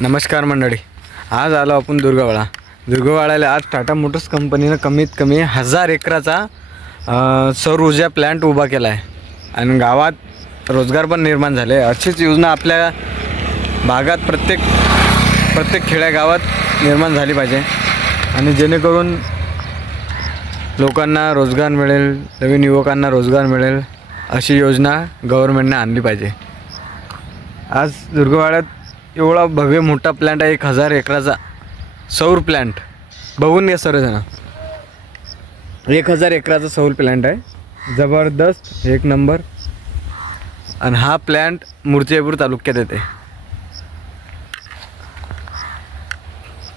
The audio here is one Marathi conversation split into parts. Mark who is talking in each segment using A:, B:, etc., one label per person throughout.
A: नमस्कार मंडळी. आज आलो आपण दुर्गवाडा. दुर्गवाड्याला आज टाटा मोटर्स कंपनीनं कमीत कमी हजार एकराचा सौर ऊर्जा प्लॅन्ट उभा केला आहे आणि गावात रोजगार पण निर्माण झाले. अशीच योजना आपल्या भागात प्रत्येक प्रत्येक खेड्यागावात निर्माण झाली पाहिजे. आणि जेणेकरून लोकांना रोजगार मिळेल नवीन युवकांना रोजगार मिळेल अशी योजना गव्हर्मेंटने आणली पाहिजे. आज दुर्गवाड्यात एवढा भव्य मोठा प्लॅन्ट आहे एक हजार एकराचा. सौर प्लॅन्ट बघून घ्या सर्वजण. एक हजार एकराचा सौर प्लॅन्ट आहे. जबरदस्त एक नंबर. आणि हा प्लॅन्ट मूर्तिजापूर तालुक्यात येते.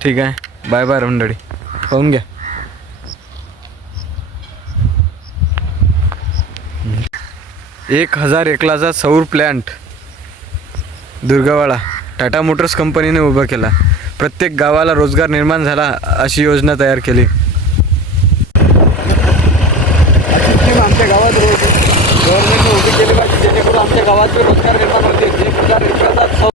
A: ठीक आहे. बाय बाय मंडळी पाहून घ्या. एक हजार एकलाचा सौर प्लॅन्ट दुर्गावाडा. टाटा मोटर्स कंपनीने उभा केला. प्रत्येक गावाला रोजगार निर्माण झाला अशी योजना तयार केली. आमच्या गावात गव्हर्नमेंटने उभी केली पाहिजे जेणेकरून आमच्या गावात रोजगार निर्माण होते हजार एकराचा सौ-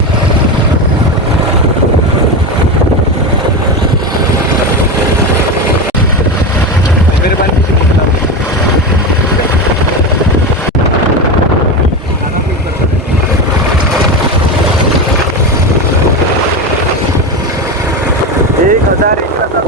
A: मेहरबानी किती मोठी लावली. एक हजार एकराचा